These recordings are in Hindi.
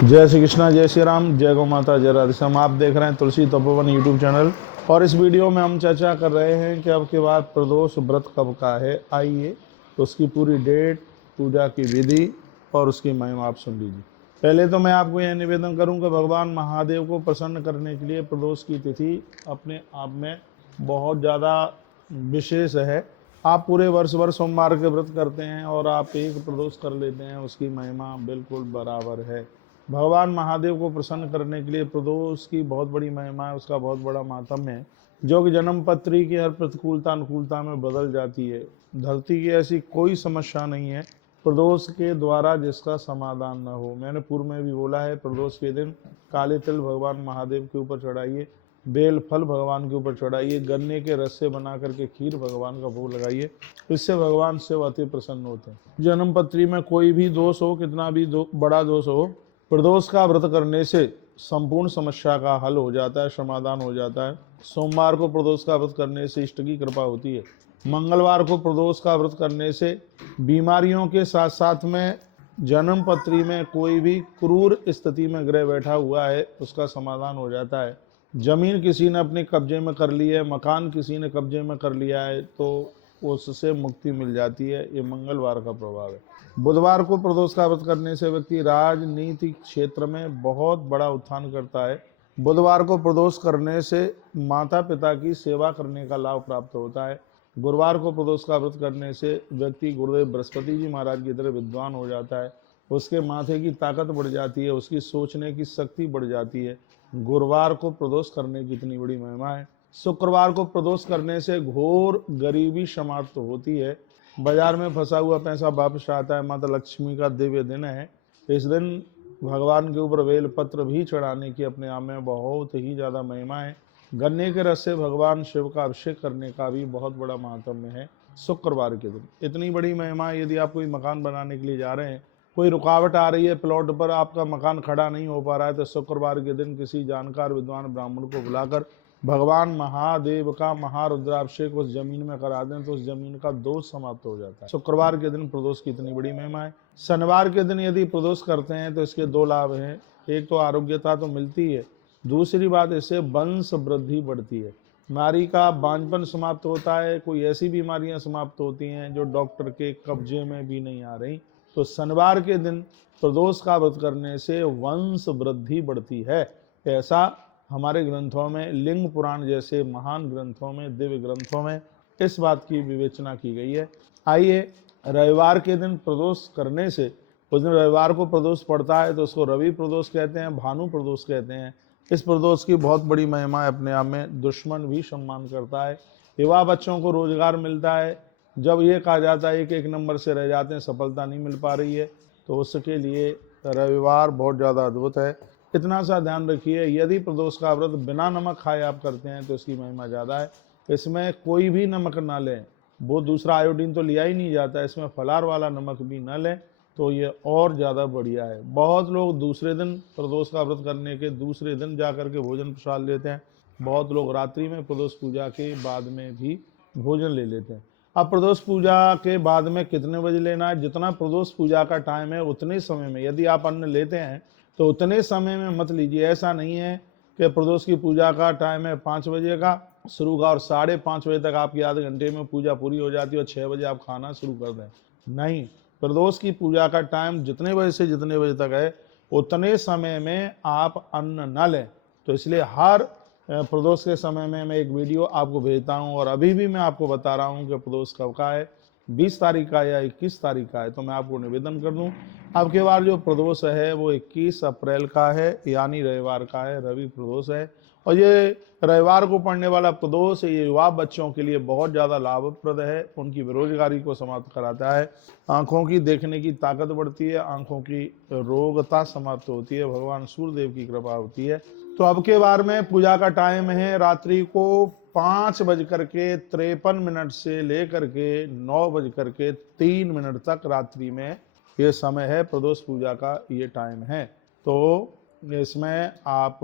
जय श्री कृष्णा, जय श्री राम, जय गौ माता, जय राधे श्याम। आप देख रहे हैं तुलसी तपोवन यूट्यूब चैनल। और इस वीडियो में हम चर्चा कर रहे हैं कि अब के बाद प्रदोष व्रत कब का है। आइए तो उसकी पूरी डेट, पूजा की विधि और उसकी महिमा आप सुन लीजिए। पहले तो मैं आपको यह निवेदन करूं कि भगवान महादेव को प्रसन्न करने के लिए प्रदोष की तिथि अपने आप में बहुत ज़्यादा विशेष है। आप पूरे वर्ष भर सोमवार के व्रत करते हैं और आप एक प्रदोष कर लेते हैं, उसकी महिमा बिल्कुल बराबर है। भगवान महादेव को प्रसन्न करने के लिए प्रदोष की बहुत बड़ी महिमा है, उसका बहुत बड़ा माहात्म्य है, जो कि जन्म पत्री की हर प्रतिकूलता अनुकूलता में बदल जाती है। धरती की ऐसी कोई समस्या नहीं है प्रदोष के द्वारा जिसका समाधान न हो। मैंने पूर्व में भी बोला है, प्रदोष के दिन काले तिल भगवान महादेव के ऊपर चढ़ाइए, बेल फल भगवान के ऊपर चढ़ाइए, गन्ने के रस से बना करके खीर भगवान का भोग लगाइए। इससे भगवान शिव अति प्रसन्न होते हैं। जन्म पत्री में कोई भी दोष हो, कितना भी बड़ा दोष हो, प्रदोष का व्रत करने से संपूर्ण समस्या का हल हो जाता है, समाधान हो जाता है। सोमवार को प्रदोष का व्रत करने से इष्ट की कृपा होती है। मंगलवार को प्रदोष का व्रत करने से बीमारियों के साथ साथ में जन्म पत्री में कोई भी क्रूर स्थिति में ग्रह बैठा हुआ है उसका समाधान हो जाता है। जमीन किसी ने अपने कब्जे में कर ली है, मकान किसी ने कब्जे में कर लिया है, तो उससे मुक्ति मिल जाती है। ये मंगलवार का प्रभाव है। बुधवार को प्रदोष का व्रत करने से व्यक्ति राजनीतिक क्षेत्र में बहुत बड़ा उत्थान करता है। बुधवार को प्रदोष करने से माता पिता की सेवा करने का लाभ प्राप्त होता है। गुरुवार को प्रदोष का व्रत करने से व्यक्ति गुरुदेव बृहस्पति जी महाराज की तरह विद्वान हो जाता है, उसके माथे की ताकत बढ़ जाती है, उसकी सोचने की शक्ति बढ़ जाती है। गुरुवार को प्रदोष करने की इतनी बड़ी महिमा है। शुक्रवार को प्रदोष करने से घोर गरीबी समाप्त होती है। बाजार में फंसा हुआ पैसा वापस आता है। माता लक्ष्मी का दिव्य दिन है। इस दिन भगवान के ऊपर बेल पत्र भी चढ़ाने की अपने आप में बहुत ही ज़्यादा महिमा है। गन्ने के रस से भगवान शिव का अभिषेक करने का भी बहुत बड़ा महात्म्य है। शुक्रवार के दिन इतनी बड़ी महिमा। यदि आप कोई मकान बनाने के लिए जा रहे हैं, कोई रुकावट आ रही है, प्लॉट पर आपका मकान खड़ा नहीं हो पा रहा है, तो शुक्रवार के दिन किसी जानकार विद्वान ब्राह्मण को बुलाकर भगवान महादेव का महारुद्राभिषेक उस जमीन में करा दें तो उस जमीन का दोष समाप्त हो जाता है। शुक्रवार के दिन प्रदोष की इतनी बड़ी महिमा है। शनिवार के दिन यदि प्रदोष करते हैं तो इसके दो लाभ हैं। एक तो आरोग्यता तो मिलती है, दूसरी बात इससे वंश वृद्धि बढ़ती है। नारी का बांझपन समाप्त होता है। कोई ऐसी बीमारियां समाप्त होती हैं जो डॉक्टर के कब्जे में भी नहीं आ रही। तो शनिवार के दिन प्रदोष का व्रत करने से वंश वृद्धि बढ़ती है। ऐसा हमारे ग्रंथों में, लिंग पुराण जैसे महान ग्रंथों में, दिव्य ग्रंथों में इस बात की विवेचना की गई है। आइए, रविवार के दिन प्रदोष करने से, उस दिन रविवार को प्रदोष पड़ता है तो उसको रवि प्रदोष कहते हैं, भानु प्रदोष कहते हैं। इस प्रदोष की बहुत बड़ी महिमा है अपने आप में। दुश्मन भी सम्मान करता है। युवा बच्चों को रोजगार मिलता है। जब ये कहा जाता है कि एक नंबर से रह जाते हैं, सफलता नहीं मिल पा रही है, तो उसके लिए रविवार बहुत ज़्यादा अद्भुत है। इतना सा ध्यान रखिए, यदि प्रदोष का व्रत बिना नमक खाए आप करते हैं तो इसकी महिमा ज़्यादा है। इसमें कोई भी नमक ना लें, वो दूसरा आयोडीन तो लिया ही नहीं जाता, इसमें फलार वाला नमक भी ना लें तो ये और ज़्यादा बढ़िया है। बहुत लोग दूसरे दिन प्रदोष का व्रत करने के दूसरे दिन जा कर के भोजन प्रसाद लेते हैं। बहुत लोग रात्रि में प्रदोष पूजा के बाद में भी भोजन ले लेते हैं। अब प्रदोष पूजा के बाद में कितने बजे लेना है? जितना प्रदोष पूजा का टाइम है उतने समय में यदि आप अन्न लेते हैं तो उतने समय में मत लीजिए। ऐसा नहीं है कि प्रदोष की पूजा का टाइम है 5 बजे का शुरू का और 5:30 बजे तक आपकी आधे घंटे में पूजा पूरी हो जाती है और 6 बजे आप खाना शुरू कर दें। नहीं, प्रदोष की पूजा का टाइम जितने बजे से जितने बजे तक है उतने समय में आप अन्न न लें। तो इसलिए हर प्रदोष के समय में मैं एक वीडियो आपको भेजता हूं और अभी भी मैं आपको बता रहा हूं कि प्रदोष कब का है, 20 तारीख का या 21 तारीख का है। तो मैं आपको निवेदन कर दूं, अब के बार जो प्रदोष है वो 21 अप्रैल का है, यानी रविवार का है, रवि प्रदोष है। और ये रविवार को पड़ने वाला प्रदोष ये युवा बच्चों के लिए बहुत ज़्यादा लाभप्रद है। उनकी बेरोजगारी को समाप्त कराता है, आंखों की देखने की ताकत बढ़ती है, आंखों की रोगता समाप्त होती है, भगवान सूर्यदेव की कृपा होती है। तो अब के बार में पूजा का टाइम है रात्रि को 5:53 से लेकर के 9:03 तक रात्रि में ये समय है। प्रदोष पूजा का ये टाइम है। तो इसमें आप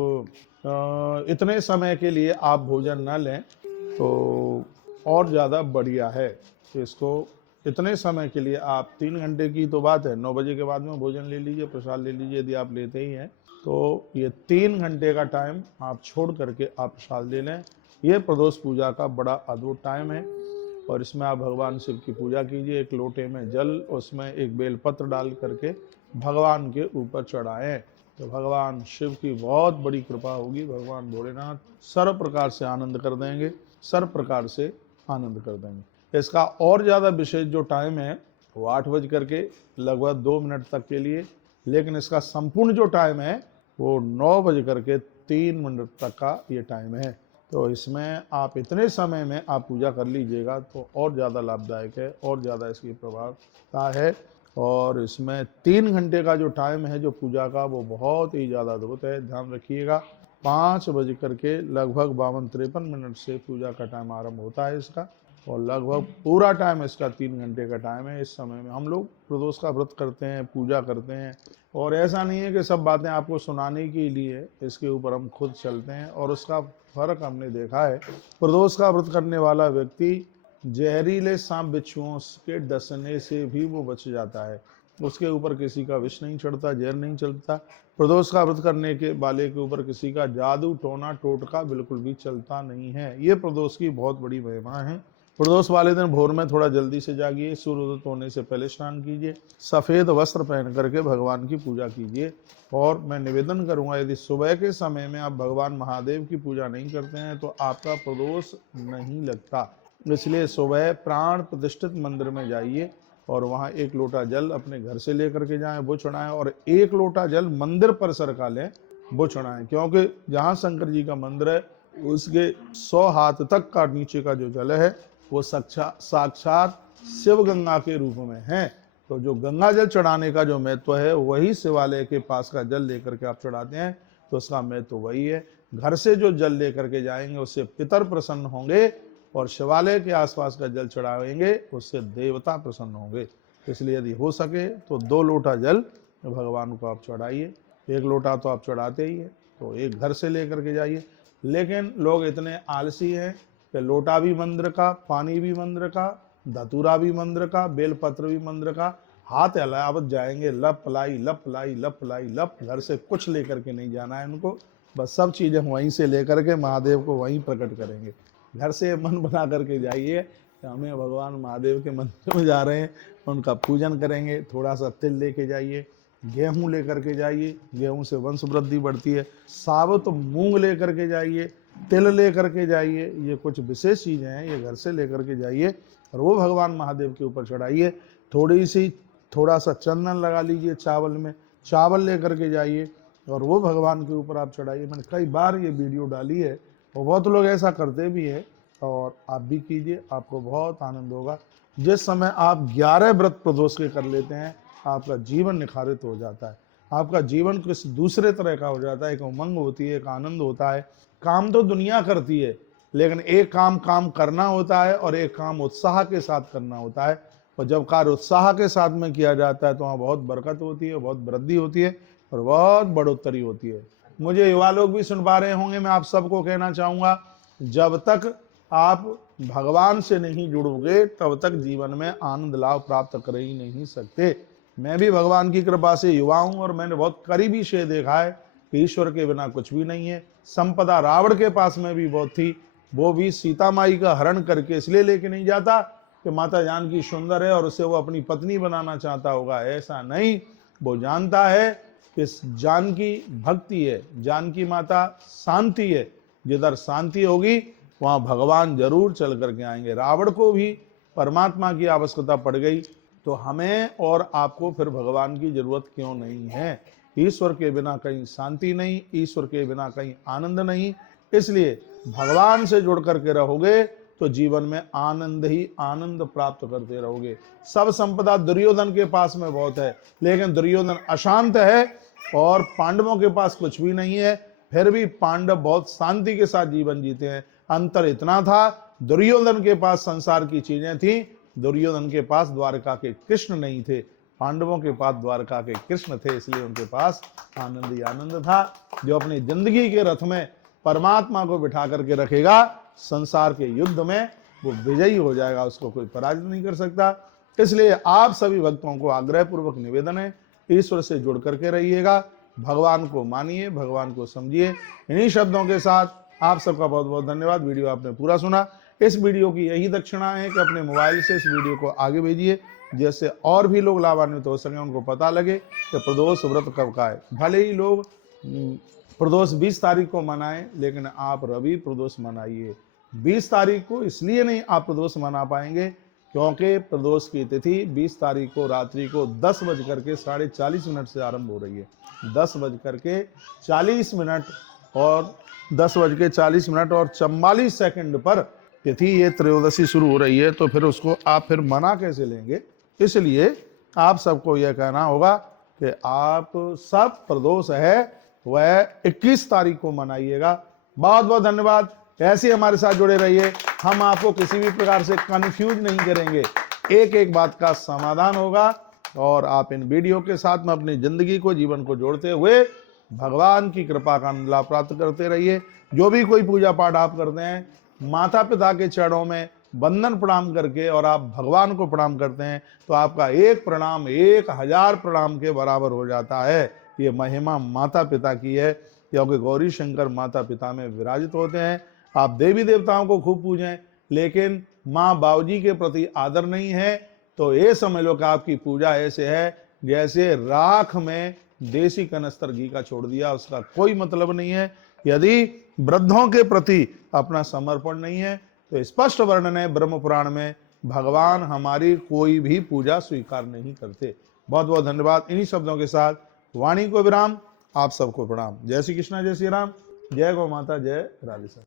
इतने समय के लिए आप भोजन न लें तो और ज़्यादा बढ़िया है। तो इसको इतने समय के लिए आप 3 घंटे की तो बात है, 9 बजे के बाद में भोजन ले लीजिए, प्रसाद ले लीजिए यदि आप लेते ही हैं, तो ये 3 घंटे का टाइम आप छोड़ करके आप प्रसाद ले लें। ये प्रदोष पूजा का बड़ा अद्भुत टाइम है और इसमें आप भगवान शिव की पूजा कीजिए। एक लोटे में जल, उसमें एक बेलपत्र डाल करके भगवान के ऊपर चढ़ाएं तो भगवान शिव की बहुत बड़ी कृपा होगी। भगवान भोलेनाथ सर्व प्रकार से आनंद कर देंगे, सर्व प्रकार से आनंद कर देंगे। इसका और ज़्यादा विशेष जो टाइम है वो 8 बज करके लगभग 2 मिनट तक के लिए, लेकिन इसका संपूर्ण जो टाइम है वो 9 बज करके 3 मिनट तक का ये टाइम है। तो इसमें आप इतने समय में आप पूजा कर लीजिएगा तो और ज़्यादा लाभदायक है, और ज़्यादा इसकी प्रभावता है। और इसमें 3 घंटे का जो टाइम है जो पूजा का वो बहुत ही ज़्यादा अद्भुत है। ध्यान रखिएगा 5 बज करके लगभग 52-53 मिनट से पूजा का टाइम आरंभ होता है इसका, और लगभग पूरा टाइम इसका 3 घंटे का टाइम है। इस समय में हम लोग प्रदोष का व्रत करते हैं, पूजा करते हैं, और ऐसा नहीं है कि सब बातें आपको सुनाने के लिए, इसके ऊपर हम खुद चलते हैं और उसका फर्क हमने देखा है। प्रदोष का व्रत करने वाला व्यक्ति जहरीले सांप बिच्छुओं के डसने से भी वो बच जाता है, उसके ऊपर किसी का विष नहीं चढ़ता, जहर नहीं चलता। प्रदोष का व्रत करने के वाले के ऊपर किसी का जादू टोना टोटका बिल्कुल भी चलता नहीं है। ये प्रदोष की बहुत बड़ी महिमा है। प्रदोष वाले दिन भोर में थोड़ा जल्दी से जागिए, सूर्योदय होने से पहले स्नान कीजिए, सफ़ेद वस्त्र पहन करके भगवान की पूजा कीजिए। और मैं निवेदन करूंगा यदि सुबह के समय में आप भगवान महादेव की पूजा नहीं करते हैं तो आपका प्रदोष नहीं लगता। इसलिए सुबह प्राण प्रतिष्ठित मंदिर में जाइए और वहाँ 1 लोटा जल अपने घर से लेकर के जाएं, वो चढ़ाएं, और 1 लोटा जल मंदिर परिसर का लें, वो चढ़ाएं, क्योंकि जहाँ शंकर जी का मंदिर है उसके 100 हाथ तक का नीचे का जो जल है वो साक्षात शिव गंगा के रूप में है। तो जो गंगा जल चढ़ाने का जो महत्व है वही शिवालय के पास का जल लेकर के आप चढ़ाते हैं तो उसका महत्व वही है। घर से जो जल लेकर के जाएंगे उससे पितर प्रसन्न होंगे, और शिवालय के आसपास का जल चढ़ाएंगे उससे देवता प्रसन्न होंगे। इसलिए यदि हो सके तो 2 लोटा जल भगवान को आप चढ़ाइए। 1 लोटा तो आप चढ़ाते ही है, तो 1 घर से लेकर के जाइए। लेकिन लोग इतने आलसी हैं कि लोटा भी मंदिर का, पानी भी मंदिर का, धतूरा भी मंदिर का, बेलपत्र भी मंदिर का, हाथ अलावत जाएंगे, लप लाई लप लाई लप लाई लप, घर से कुछ लेकर के नहीं जाना है उनको। बस सब चीज़ें वहीं से लेकर के महादेव को वहीं प्रकट करेंगे। घर से मन बना करके जाइए कि हमें भगवान महादेव के मंदिर में जा रहे हैं, उनका पूजन करेंगे। थोड़ा सा तिल लेके जाइए, गेहूँ लेकर के जाइए, गेहूँ से वंश वृद्धि बढ़ती है। साबुत मूंग लेकर के जाइए, तिल लेकर के जाइए, ये कुछ विशेष चीज़ें हैं, ये घर से लेकर के जाइए और वो भगवान महादेव के ऊपर चढ़ाइए। थोड़ा सा चंदन लगा लीजिए चावल में, चावल लेकर के जाइए और वो भगवान के ऊपर आप चढ़ाइए। मैंने कई बार ये वीडियो डाली है और बहुत लोग ऐसा करते भी हैं, और आप भी कीजिए, आपको बहुत आनंद होगा। जिस समय आप 11 व्रत प्रदोष के कर लेते हैं आपका जीवन निखारित हो जाता है, आपका जीवन किस दूसरे तरह का हो जाता है। एक उमंग होती है, एक आनंद होता है। काम तो दुनिया करती है, लेकिन एक काम करना होता है और एक काम उत्साह के साथ करना होता है। और जब कार्य उत्साह के साथ में किया जाता है तो वहाँ बहुत बरकत होती है, बहुत वृद्धि होती है और बहुत बढ़ोतरी होती है। मुझे युवा लोग भी सुन पा रहे होंगे, मैं आप सबको कहना चाहूँगा, जब तक आप भगवान से नहीं जुड़ोगे तब तक जीवन में आनंद लाभ प्राप्त कर ही नहीं सकते। मैं भी भगवान की कृपा से युवा हूँ और मैंने बहुत करीबी से देखा है कि ईश्वर के बिना कुछ भी नहीं है। संपदा रावण के पास में भी बहुत थी, वो भी सीता माई का हरण करके इसलिए लेके नहीं जाता कि माता जानकी सुंदर है और उसे वो अपनी पत्नी बनाना चाहता होगा, ऐसा नहीं। वो जानता है कि जानकी भक्ति है, जानकी माता शांति है, जिधर शांति होगी वहाँ भगवान जरूर चल करके आएंगे। रावण को भी परमात्मा की आवश्यकता पड़ गई तो हमें और आपको फिर भगवान की जरूरत क्यों नहीं है। ईश्वर के बिना कहीं शांति नहीं, ईश्वर के बिना कहीं आनंद नहीं। इसलिए भगवान से जुड़ करके रहोगे तो जीवन में आनंद ही आनंद प्राप्त करते रहोगे। सब संपदा दुर्योधन के पास में बहुत है, लेकिन दुर्योधन अशांत है और पांडवों के पास कुछ भी नहीं है, फिर भी पांडव बहुत शांति के साथ जीवन जीते हैं। अंतर इतना था, दुर्योधन के पास संसार की चीजें थी, दुर्योधन के पास द्वारका के कृष्ण नहीं थे, पांडवों के पास द्वारका के कृष्ण थे, इसलिए उनके पास आनंद ही आनंद था। जो अपनी जिंदगी के रथ में परमात्मा को बिठा करके रखेगा, संसार के युद्ध में वो विजयी हो जाएगा, उसको कोई पराजित नहीं कर सकता। इसलिए आप सभी भक्तों को आग्रह पूर्वक निवेदन है, ईश्वर से जुड़ करके रहिएगा, भगवान को मानिए, भगवान को समझिए। इन्हीं शब्दों के साथ आप सबका बहुत बहुत धन्यवाद। वीडियो आपने पूरा सुना। इस वीडियो की यही दक्षिणा है कि अपने मोबाइल से इस वीडियो को आगे भेजिए, जैसे और भी लोग लाभान्वित हो सके, उनको पता लगे कि प्रदोष व्रत कब का है। भले ही लोग प्रदोष 20 तारीख को मनाएं, लेकिन आप रवि प्रदोष मनाइए। 20 तारीख को इसलिए नहीं आप प्रदोष मना पाएंगे क्योंकि प्रदोष की तिथि 20 तारीख को रात्रि को 10:40 से आरंभ हो रही है। 10:40 और 10:40 और 44 पर तिथि ये त्रयोदशी शुरू हो रही है, तो फिर उसको आप फिर मना कैसे लेंगे। इसलिए आप सबको यह कहना होगा कि आप सब प्रदोष है वह 21 तारीख को मनाइएगा। बहुत बहुत धन्यवाद। ऐसे हमारे साथ जुड़े रहिए, हम आपको किसी भी प्रकार से कंफ्यूज नहीं करेंगे, एक एक बात का समाधान होगा और आप इन वीडियो के साथ में अपनी जिंदगी को, जीवन को जोड़ते हुए भगवान की कृपा का लाभ प्राप्त करते रहिए। जो भी कोई पूजा पाठ आप करते हैं, माता पिता के चरणों में वंदन प्रणाम करके और आप भगवान को प्रणाम करते हैं, तो आपका एक प्रणाम 1000 प्रणाम के बराबर हो जाता है। ये महिमा माता पिता की है, क्योंकि गौरी शंकर माता पिता में विराजित होते हैं। आप देवी देवताओं को खूब पूजें, लेकिन माँ बाबूजी के प्रति आदर नहीं है, तो ये समझ लो कि आपकी पूजा ऐसे है जैसे राख में देसी कनस्तर घी का छोड़ दिया, उसका कोई मतलब नहीं है। यदि वृद्धों के प्रति अपना समर्पण नहीं है, तो स्पष्ट वर्णन है ब्रह्म पुराण में, भगवान हमारी कोई भी पूजा स्वीकार नहीं करते। बहुत बहुत धन्यवाद। इन्हीं शब्दों के साथ वाणी को विराम, आप सबको प्रणाम। जय श्री कृष्णा, जय श्री राम, जय गौ माता, जय राधे।